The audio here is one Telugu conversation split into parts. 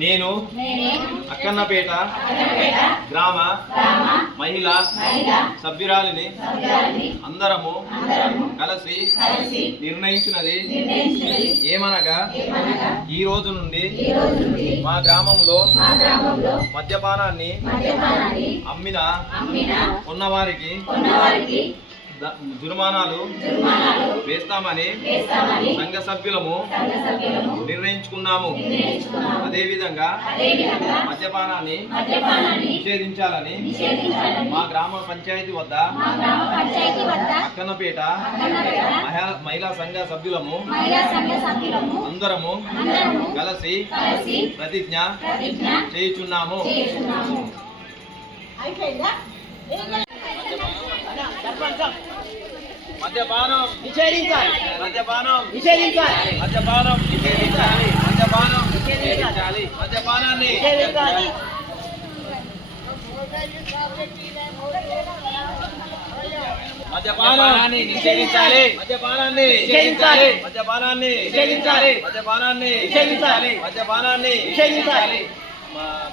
నేను అక్కన్నపేట గ్రామ మహిళా సభ్యురాలిని అందరము కలిసి నిర్ణయించినది ఏమనగా ఈ రోజు నుండి మా గ్రామంలో మద్యపానాన్ని అమ్మిన ఉన్నవారికి జుర్మానాలు వేస్తామని సంఘ సభ్యులము నిర్ణయించుకున్నాము. అదేవిధంగా మద్యపానాన్ని నిషేధించాలని మా గ్రామ పంచాయతీ వద్ద అక్కన్నపేట మహిళా సంఘ సభ్యులము అందరము కలిసి ప్రతిజ్ఞ చేయుచున్నాము. మద్యపానం నిషేధించాలి, మద్యపానం నిషేధించాలి, మద్యపానం నిషేధించాలి, మద్యపానం నిషేధించాలి, మద్యపానాన్ని మద్యపానాన్ని నిషేధించాలి, మద్యపానాన్ని నిషేధించాలి, మద్యపానాన్ని నిషేధించాలి, మద్యపానాన్ని నిషేధించాలి, మద్యపానాన్ని నిషేధించాలి.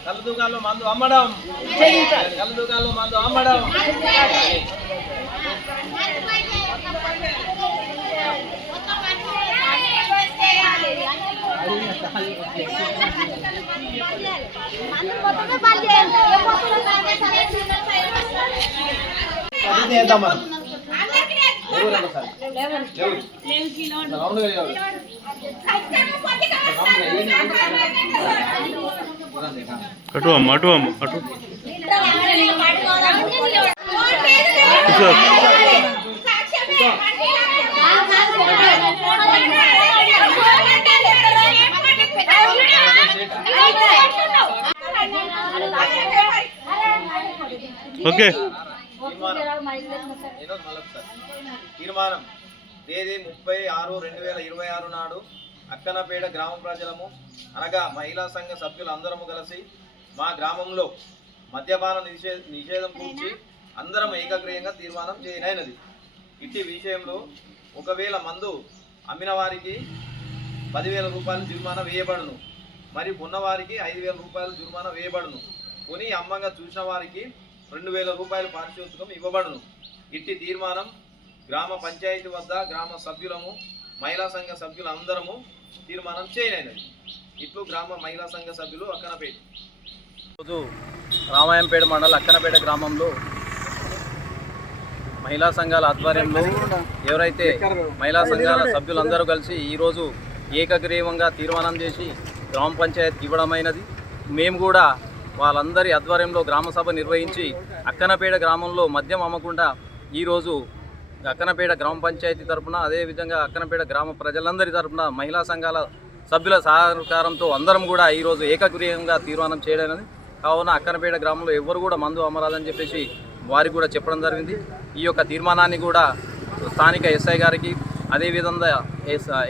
కళ్ళు దుకాణంలో మందు అమ్మడం నిషేధించాలి, కళ్ళు దుకాణంలో మందు అమ్మడం అటు అమ్మ అటు అమ్మ అటు ఓకే. తీర్మానం తేదీ 30/6/2026 నాడు అక్కన్నపేట గ్రామ ప్రజలము అనగా మహిళా సంఘ సభ్యులు అందరము కలిసి మా గ్రామంలో మద్యపాన నిషేధం గురించి అందరం ఏకగ్రీయంగా తీర్మానం చేయనైనది. ఇట్టి విషయంలో ఒకవేళ మందు అమ్మిన వారికి 10,000 రూపాయలు జుర్మానా వేయబడును, మరి ఉన్నవారికి 5,000 రూపాయలు జుర్మానా వేయబడును, కొని అమ్మంగా చూసిన వారికి 2,000 రూపాయలు పారితోషికం ఇవ్వబడును. ఇట్టి తీర్మానం గ్రామ పంచాయతీ వద్ద గ్రామ సభ్యులము మహిళా సంఘ సభ్యులు అందరము తీర్మానం చేయనైనది. ఇట్లు గ్రామ మహిళా సంఘ సభ్యులు అక్కన్నపేట. రోజు రామాయంపేట మండల అక్కన్నపేట గ్రామంలో మహిళా సంఘాల ఆధ్వర్యంలో ఎవరైతే మహిళా సంఘాల సభ్యులందరూ కలిసి ఈరోజు ఏకగ్రీవంగా తీర్మానం చేసి గ్రామ పంచాయతీకి ఇవ్వడమైనది. మేము కూడా వాళ్ళందరి ఆధ్వర్యంలో గ్రామ సభ నిర్వహించి అక్కన్నపేట గ్రామంలో మద్యం అమ్మకుండా ఈరోజు అక్కన్నపేట గ్రామ పంచాయతీ తరఫున అదేవిధంగా అక్కన్నపేట గ్రామ ప్రజలందరి తరఫున మహిళా సంఘాల సభ్యుల సహకారంతో అందరం కూడా ఈరోజు ఏకగ్రీవంగా తీర్మానం చేయడం. కావున అక్కన్నపేట గ్రామంలో ఎవరు కూడా మందు అమ్మరాదని చెప్పేసి వారికి కూడా చెప్పడం జరిగింది. ఈ యొక్క తీర్మానాన్ని కూడా స్థానిక ఎస్ఐ గారికి అదేవిధంగా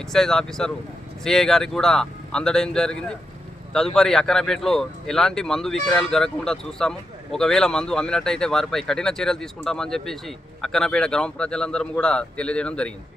ఎక్సైజ్ ఆఫీసరు సిఐ గారికి కూడా అందడం జరిగింది. తదుపరి అక్కన్నపేటలో ఎలాంటి మందు విక్రయాలు జరగకుండా చూస్తాము. ఒకవేళ మందు అమ్మినట్టయితే వారిపై కఠిన చర్యలు తీసుకుంటామని చెప్పేసి అక్కన్నపేట గ్రామ ప్రజలందరం కూడా తెలియజేయడం జరిగింది.